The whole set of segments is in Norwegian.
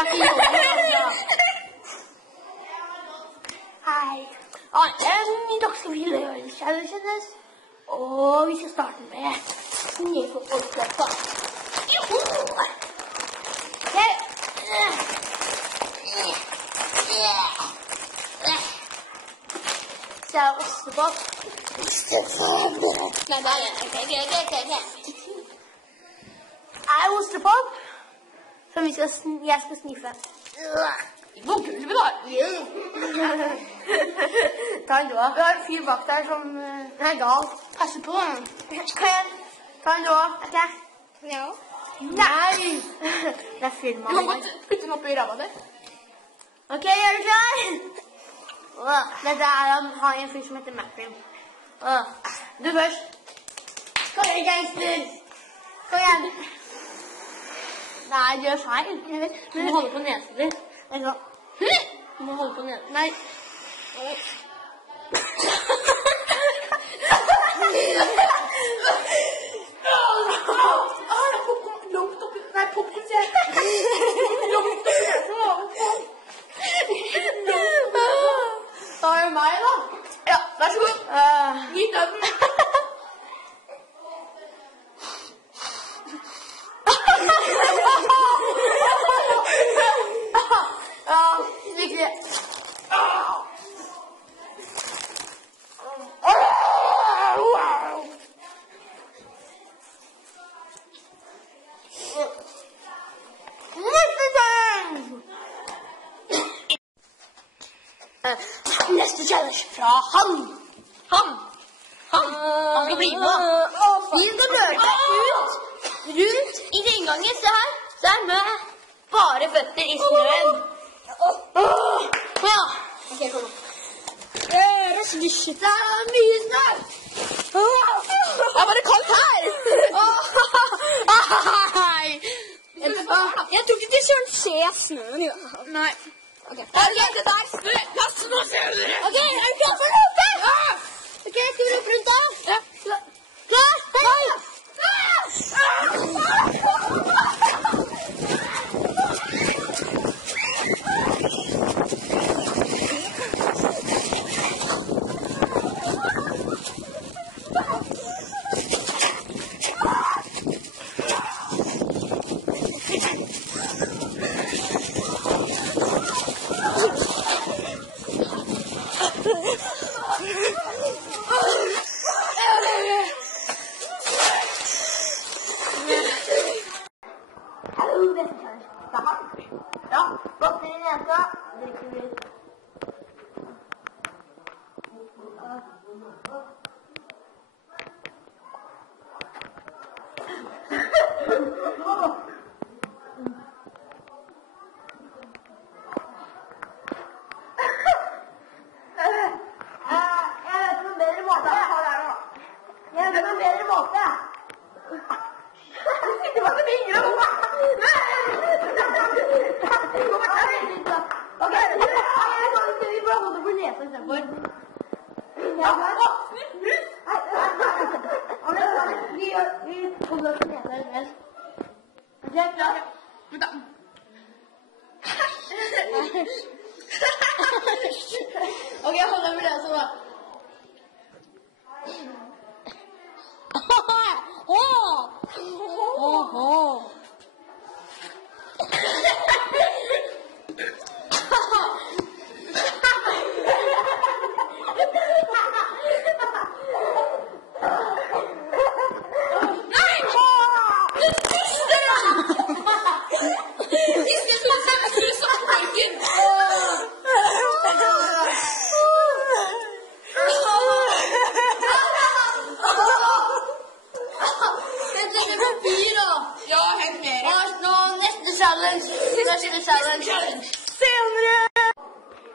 er ikke jobben, altså. Hei. I dag skal vi gjøre challenges, og vi skal starte med snøfotballkløppa. Ok. Så jeg har ostepop. Nei, bare, ok. Er ostepop, som jeg skal sniffe. Hvor gulvet da? Ta en da. Vi har en fyr bak der som er gal. Passer på den. Kom igjen. Ta en da. Ok? Ja. Nei! Det er filmen. Du må godt putte den opp i ræva der. Ok, er du klar? Dette er en fyr som heter Macrim. Du først. Kom igjen, gangster. Kom igjen. Nei, du gjør feil. Du må holde på nesen din. Du må holde på nesen. Nei. Langt oppi. Nei, popcorn, sier jeg. Langt oppi nesen. Da er det meg, da. Ja, vær så god. Nyt den. Lykke. Neste challenge fra han. Han skal bli med. Vi skal løpe ut rundt i inngangen. Se her. Så er med bare føtter i snøen. Ja. Ok, kom nå. Det er mye snø. Det er bare kaldt her. Jeg tror ikke de skal se snøen. Nei. Ok, Det er snø. La oss nå se det. ok, er du klar for å løpe? Ok, skal vi løpe rundt da? Ja. Klar? Hei! Ja, godt inn i nesa. Drikker vi litt. Jeg vet noen bedre måte. Jeg vet noen bedre måte. Det var så mye grønn. Ok, skal vi bare holde for nesa i stedet for? Ja, vi holder for nesa i stedet. Ok, klar? Vent da. Ok, jeg holder for nesa da.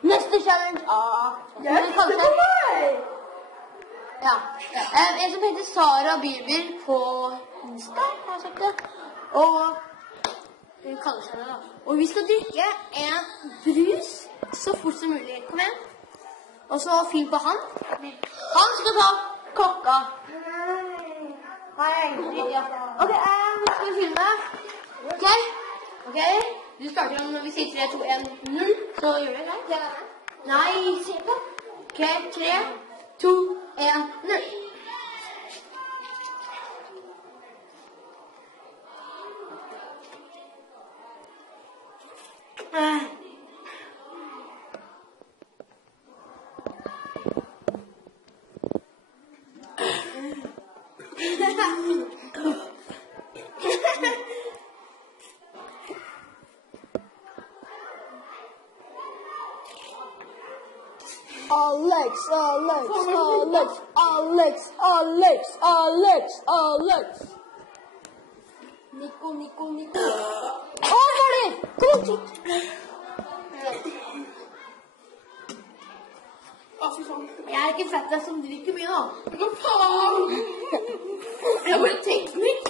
Neste challenge. Ja. En som heter Sara Bieber på Insta, har jeg sagt det. Og hun kaller seg det da. Og vi skal drikke en brus så fort som mulig. Kom igjen. Og så fyll på han. Han skal ta klokka. Nei, ja. Ok, vi skal filme. Ok? Ok? Du starter når vi sier 3, 2, 1, 0. Så gjør vi det. Ja. Nei, se på. Ok, 3, 2, 1, 0. Alex. Nico. Å, Martin! Kom ut! Fy faen. Jeg er ikke fett som drikker mye nå. Hva faen? Jeg bare teknikk.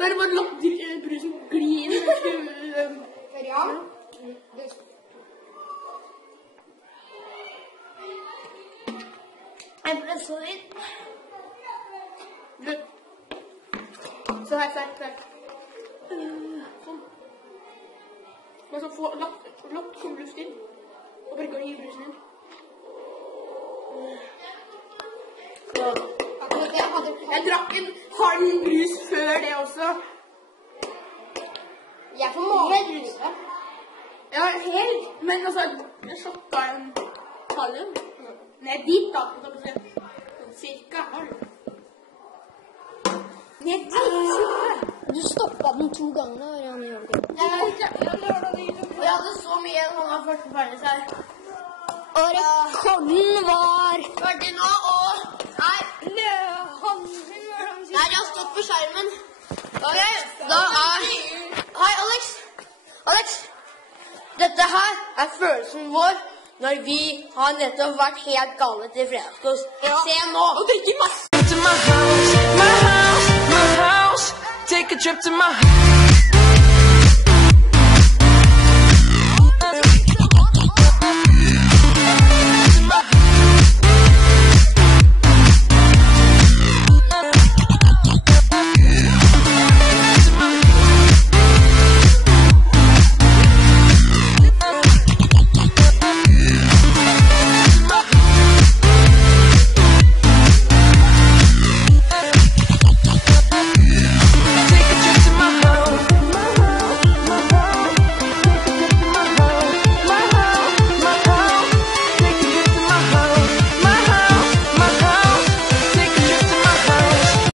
Bare lagt brusen glir. Ja. Jeg ble så litt. Så her. Sånn. Men så få lagt luft inn. Og bare gå i brusen inn. Jeg drakk en halv brus før det også. Jeg får mange brus. Ja, helt. Men altså, jeg shottet en halv. Ned dit da. Cirka halv. Ned dit? Du stoppet den 2 ganger. Jeg hadde så mye en gang først på ferdig seg. Og rekorden var ferdig nå, og nei, jeg har stått på skjermen. Ok, da hei Alex, dette her er følelsen vår når vi har nettopp vært helt gale til fredagskost. Se nå. Og drikke masse. To my house, take a trip to my house.